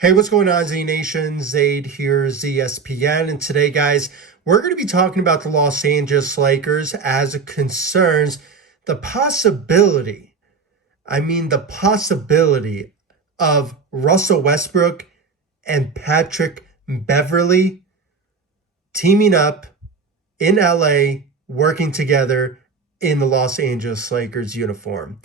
Hey, what's going on, Z Nation? Zaid here, ZSPN. And today, guys, we're going to be talking about the Los Angeles Lakers as it concerns the possibility, the possibility of Russell Westbrook and Patrick Beverley teaming up in LA, working together in the Los Angeles Lakers uniform.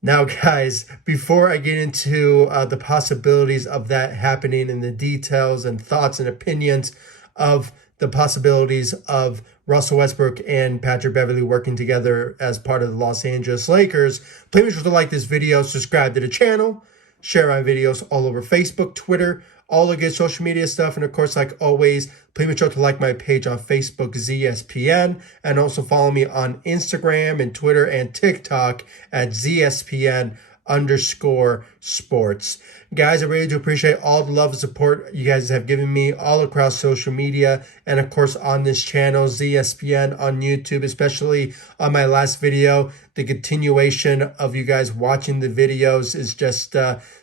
Now, guys, before I get into the possibilities of that happening and the details and thoughts and opinions of the possibilities of Russell Westbrook and Patrick Beverley working together as part of the Los Angeles Lakers, please make sure to like this video, subscribe to the channel, share my videos all over Facebook, Twitter, all the good social media stuff. And of course, like always, please make sure to like my page on Facebook, ZSPN, and also follow me on Instagram and Twitter and TikTok at ZSPN_sports. Guys, I really do appreciate all the love and support you guys have given me all across social media and of course on this channel, ZSPN on YouTube, especially on my last video. The continuation of you guys watching the videos is just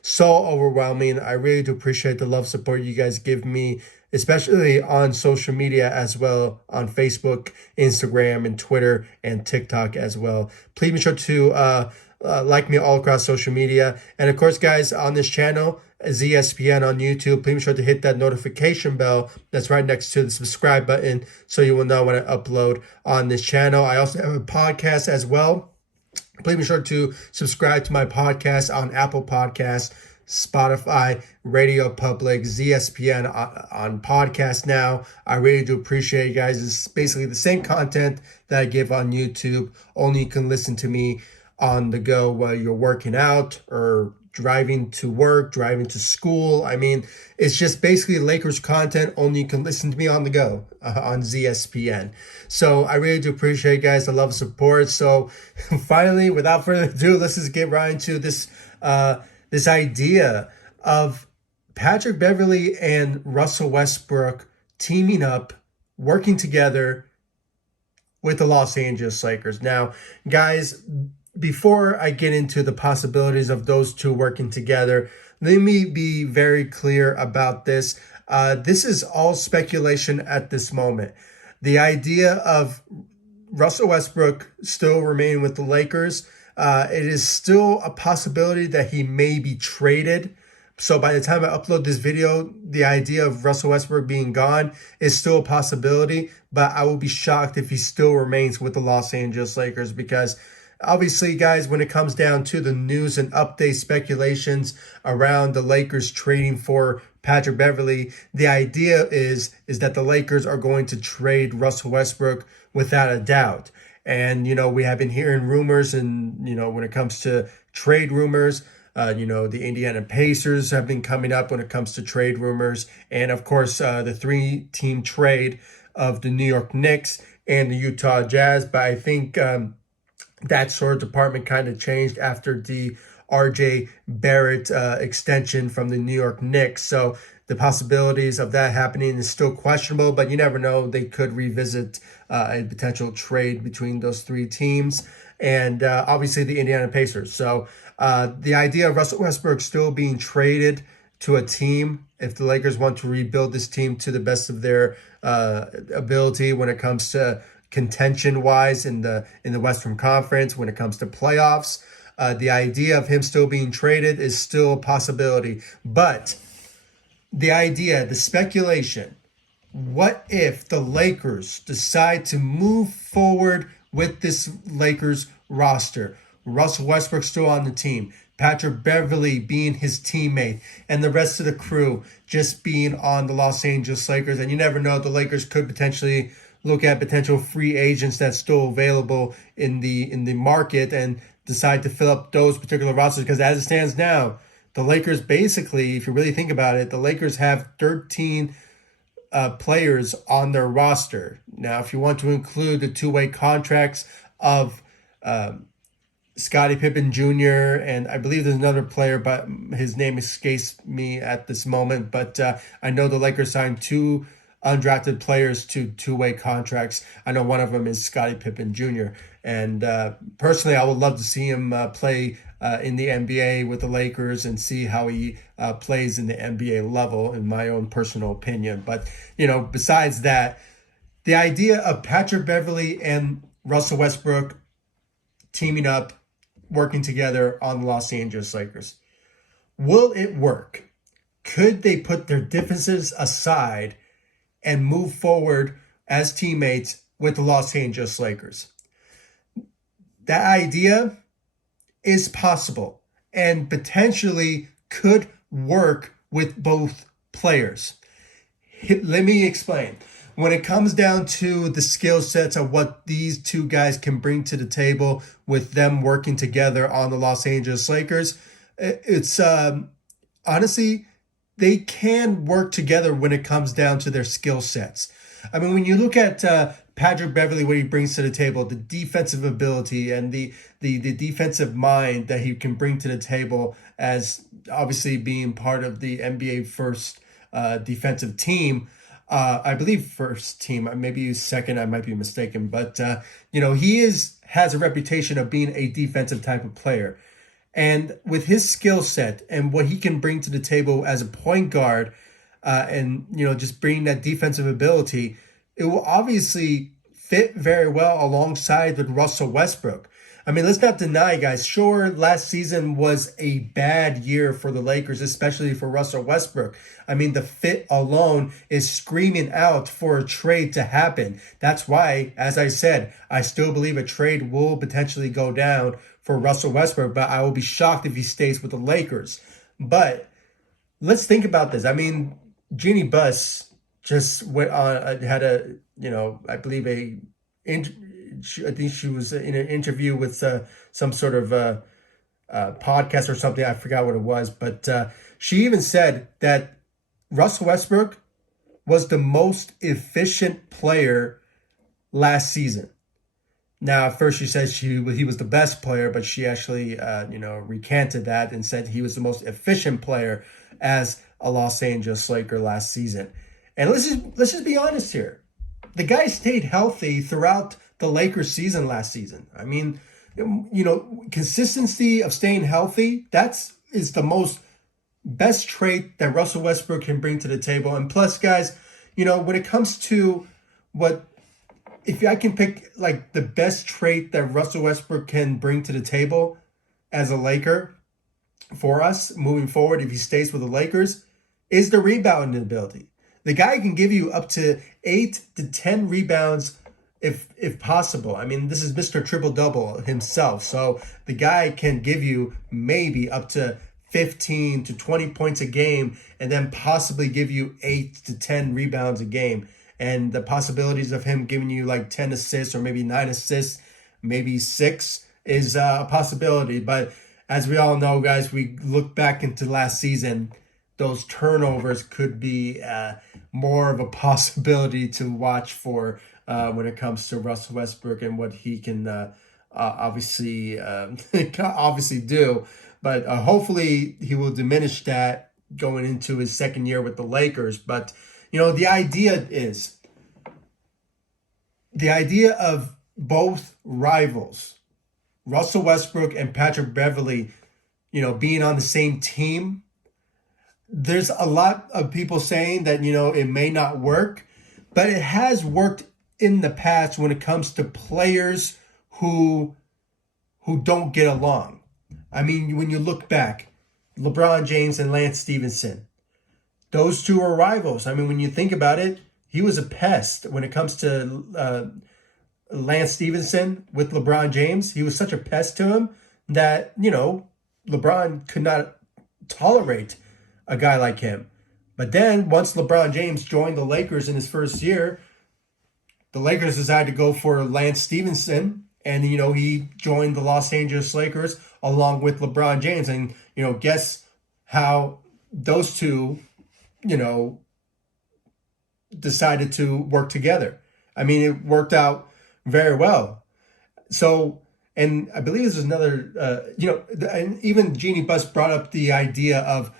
so overwhelming. I really do appreciate the love support you guys give me, especially on social media as well, on Facebook, Instagram, and Twitter, and TikTok as well. Please be sure to like me all across social media. And of course, guys, on this channel, ZSPN on YouTube, please be sure to hit that notification bell that's right next to the subscribe button so you will know when I upload on this channel. I also have a podcast as well. Please be sure to subscribe to my podcast on Apple Podcasts, Spotify, Radio Public, ZSPN on podcast now. I really do appreciate you guys. It's basically the same content that I give on YouTube, only you can listen to me on the go while you're working out or driving to work, driving to school. It's just basically Lakers content, only you can listen to me on the go on ZSPN. So I really do appreciate, guys, the love and support. So finally, without further ado, let's just get right into this this idea of Patrick Beverley and Russell Westbrook teaming up, working together with the Los Angeles Lakers. Now, guys, before I get into the possibilities of those two working together, let me be very clear about this. This is all speculation at this moment. The idea of Russell Westbrook still remaining with the Lakers, it is still a possibility that he may be traded. So by the time I upload this video, the idea of Russell Westbrook being gone is still a possibility, but I will be shocked if he still remains with the Los Angeles Lakers because obviously, guys, when it comes down to the news and update speculations around the Lakers trading for Patrick Beverley, the idea is that the Lakers are going to trade Russell Westbrook without a doubt. And, we have been hearing rumors and, when it comes to trade rumors, the Indiana Pacers have been coming up when it comes to trade rumors. And, of course, the three-team trade of the New York Knicks and the Utah Jazz. But I think that sort of department kind of changed after the RJ Barrett extension from the New York Knicks. So the possibilities of that happening is still questionable, but you never know. They could revisit a potential trade between those three teams and obviously the Indiana Pacers. So the idea of Russell Westbrook still being traded to a team, if the Lakers want to rebuild this team to the best of their ability when it comes to contention-wise in the Western Conference, when it comes to playoffs, the idea of him still being traded is still a possibility. But the idea, the speculation, what if the Lakers decide to move forward with this Lakers roster? Russell Westbrook still on the team, Patrick Beverley being his teammate, and the rest of the crew just being on the Los Angeles Lakers. And you never know, the Lakers could potentially look at potential free agents that's still available in the market and decide to fill up those particular rosters. Because as it stands now, the Lakers basically, if you really think about it, the Lakers have 13 players on their roster. Now, if you want to include the two-way contracts of Scottie Pippen Jr., and I believe there's another player, but his name escapes me at this moment. But I know the Lakers signed two undrafted players to two-way contracts. I know one of them is Scottie Pippen Jr. And personally, I would love to see him play in the NBA with the Lakers and see how he plays in the NBA level, in my own personal opinion. But, besides that, the idea of Patrick Beverley and Russell Westbrook teaming up, working together on the Los Angeles Lakers, will it work? Could they put their differences aside and move forward as teammates with the Los Angeles Lakers? That idea is possible and potentially could work with both players. Let me explain. When it comes down to the skill sets of what these two guys can bring to the table with them working together on the Los Angeles Lakers, it's honestly, they can work together when it comes down to their skill sets. I mean, when you look at Patrick Beverley, what he brings to the table, the defensive ability and the defensive mind that he can bring to the table, as obviously being part of the NBA first defensive team, I believe first team, maybe second, I might be mistaken, but he has a reputation of being a defensive type of player. And with his skill set and what he can bring to the table as a point guard, and just bringing that defensive ability, it will obviously fit very well alongside with Russell Westbrook. I mean, let's not deny, guys. Sure, last season was a bad year for the Lakers, especially for Russell Westbrook. I mean, the fit alone is screaming out for a trade to happen. That's why, as I said, I still believe a trade will potentially go down for Russell Westbrook, but I will be shocked if he stays with the Lakers. But let's think about this. I mean, Jeannie Buss just went on, had a, I believe I think she was in an interview with some sort of podcast or something. I forgot what it was, but she even said that Russell Westbrook was the most efficient player last season. Now, at first she said he was the best player, but she actually recanted that and said he was the most efficient player as a Los Angeles Laker last season. And let's just be honest here. The guy stayed healthy throughout the Lakers season last season. I mean, consistency of staying healthy, is the most best trait that Russell Westbrook can bring to the table. And plus, guys, when it comes to if I can pick like the best trait that Russell Westbrook can bring to the table as a Laker for us moving forward, if he stays with the Lakers, is the rebounding ability. The guy can give you up to 8 to 10 rebounds if possible. I mean, this is Mr. Triple-Double himself. So the guy can give you maybe up to 15 to 20 points a game and then possibly give you 8 to 10 rebounds a game. And the possibilities of him giving you like 10 assists or maybe 9 assists, maybe 6 is a possibility. But as we all know, guys, we look back into last season, those turnovers could be more of a possibility to watch for when it comes to Russell Westbrook and what he can obviously do. But hopefully he will diminish that going into his second year with the Lakers. But, the idea of both rivals, Russell Westbrook and Patrick Beverley, being on the same team, there's a lot of people saying that, it may not work, but it has worked in the past when it comes to players who don't get along. I mean, when you look back, LeBron James and Lance Stevenson, those two are rivals. I mean, when you think about it, he was a pest when it comes to Lance Stevenson with LeBron James. He was such a pest to him that, LeBron could not tolerate a guy like him. But then once LeBron James joined the Lakers in his first year, the Lakers decided to go for Lance Stevenson, and he joined the Los Angeles Lakers along with LeBron James. And guess how those two decided to work together. I mean, it worked out very well. So, and I believe this is another and even Jeannie Buss brought up the idea of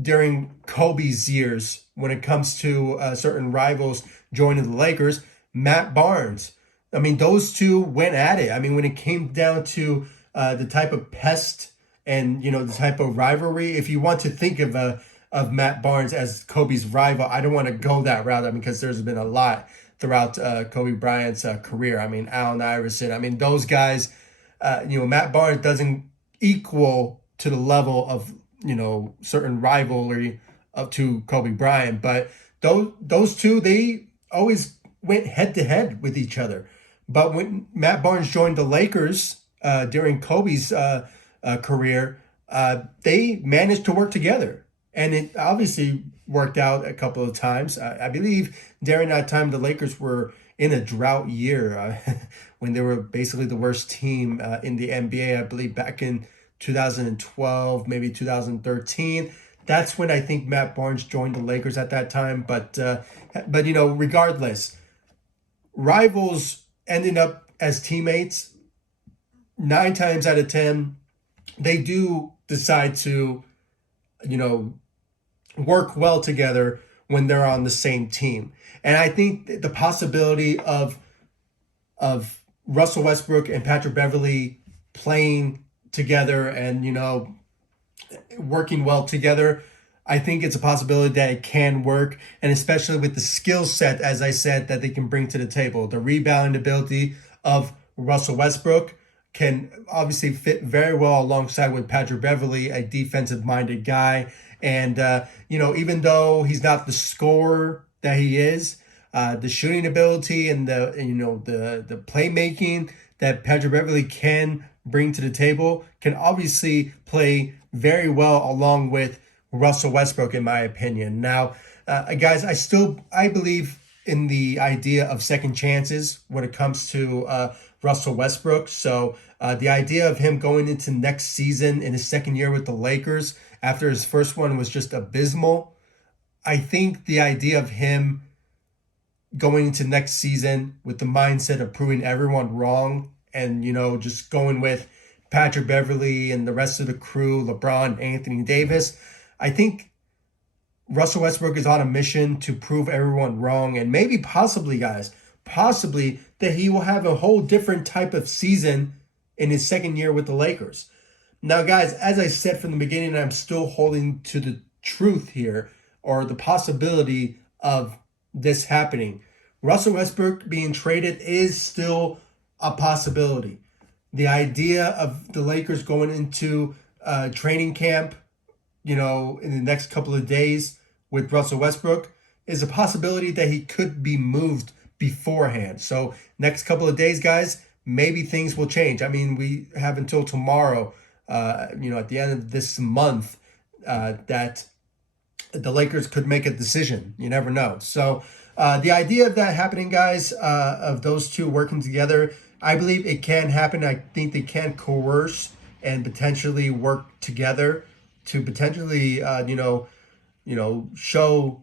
during Kobe's years, when it comes to certain rivals joining the Lakers, Matt Barnes. I mean, those two went at it. I mean, when it came down to the type of pest and the type of rivalry. If you want to think of Matt Barnes as Kobe's rival, I don't want to go that route. I mean, because there's been a lot throughout Kobe Bryant's career. I mean, Allen Iverson. I mean, those guys. Matt Barnes doesn't equal to the level of certain rivalry up to Kobe Bryant, but those two, they always went head to head with each other. But when Matt Barnes joined the Lakers during Kobe's career, they managed to work together, and it obviously worked out a couple of times. I believe during that time the Lakers were in a drought year when they were basically the worst team in the NBA. I believe back in 2012, maybe 2013. That's when I think Matt Barnes joined the Lakers at that time. But regardless, rivals ending up as teammates, 9 times out of 10, they do decide to, work well together when they're on the same team. And I think the possibility of Russell Westbrook and Patrick Beverley playing together and, working well together, I think it's a possibility that it can work. And especially with the skill set, as I said, that they can bring to the table. The rebounding ability of Russell Westbrook can obviously fit very well alongside with Patrick Beverley, a defensive-minded guy. And, even though he's not the scorer that he is, the shooting ability and the playmaking that Patrick Beverley can bring to the table can obviously play very well along with Russell Westbrook, in my opinion. Now, guys, I believe in the idea of second chances when it comes to Russell Westbrook. So the idea of him going into next season in his second year with the Lakers after his first one was just abysmal. I think the idea of him going into next season with the mindset of proving everyone wrong and, just going with Patrick Beverley and the rest of the crew, LeBron, Anthony Davis, I think Russell Westbrook is on a mission to prove everyone wrong, and maybe possibly that he will have a whole different type of season in his second year with the Lakers. Now, guys, as I said from the beginning, I'm still holding to the truth here, or the possibility of this happening. Russell Westbrook being traded is still a possibility. The idea of the Lakers going into training camp, in the next couple of days with Russell Westbrook is a possibility that he could be moved beforehand. So next couple of days, guys, maybe things will change. I mean, we have until tomorrow, at the end of this month, that the Lakers could make a decision. You never know. So the idea of that happening, guys, of those two working together, I believe it can happen. I think they can coerce and potentially work together to potentially, show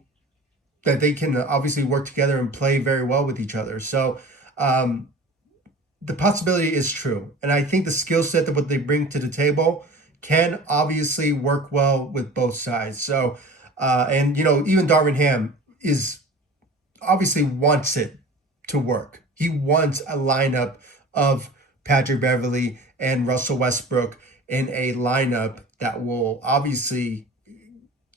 that they can obviously work together and play very well with each other. So the possibility is true. And I think the skill set that what they bring to the table can obviously work well with both sides. So, even Darvin Ham is obviously wants it to work. He wants a lineup of Patrick Beverley and Russell Westbrook in a lineup that will obviously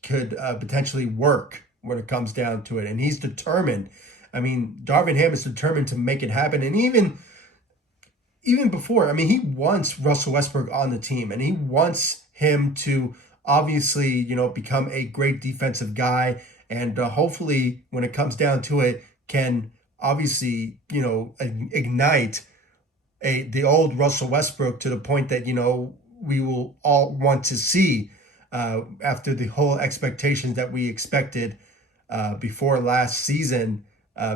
could potentially work when it comes down to it. And he's determined. I mean, Darvin Ham is determined to make it happen. And even before, I mean, he wants Russell Westbrook on the team, and he wants him to obviously, become a great defensive guy. And hopefully, when it comes down to it, can obviously, ignite the old Russell Westbrook to the point that, we will all want to see after the whole expectations that we expected before last season,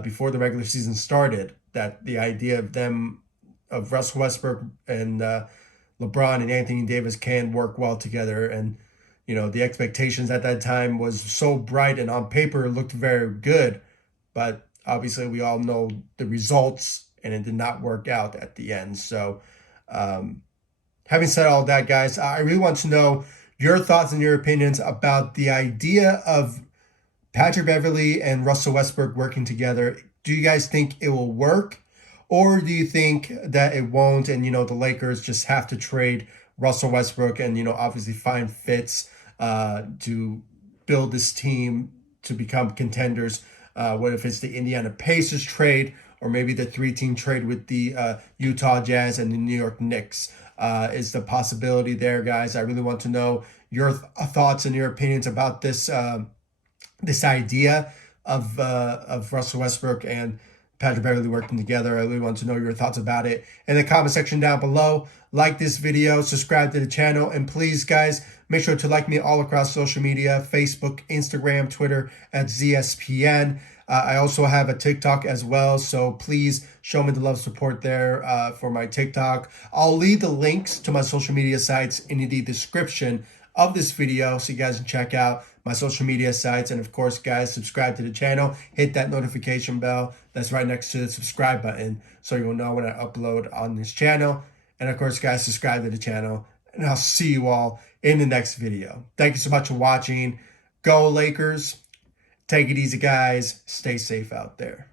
before the regular season started, that the idea of Russell Westbrook and LeBron and Anthony Davis can work well together. And, the expectations at that time was so bright and on paper it looked very good. But obviously we all know the results, and it did not work out at the end. So having said all that, guys, I really want to know your thoughts and your opinions about the idea of Patrick Beverley and Russell Westbrook working together. Do you guys think it will work? Or do you think that it won't, and the Lakers just have to trade Russell Westbrook and obviously find fits to build this team to become contenders? What if it's the Indiana Pacers trade, or maybe the three-team trade with the Utah Jazz and the New York Knicks? Is the possibility there, guys? I really want to know your thoughts and your opinions about this this idea of Russell Westbrook and Patrick Beverley working together. I really want to know your thoughts about it in the comment section down below. Like this video, subscribe to the channel, and please, guys, make sure to like me all across social media: Facebook, Instagram, Twitter at ZSPN. I also have a TikTok as well, so please show me the love support there for my TikTok. I'll leave the links to my social media sites in the description of this video so you guys can check out my social media sites. And of course, guys, subscribe to the channel. Hit that notification bell that's right next to the subscribe button so you'll know when I upload on this channel. And of course, guys, subscribe to the channel, and I'll see you all in the next video. Thank you so much for watching. Go Lakers. Take it easy, guys. Stay safe out there.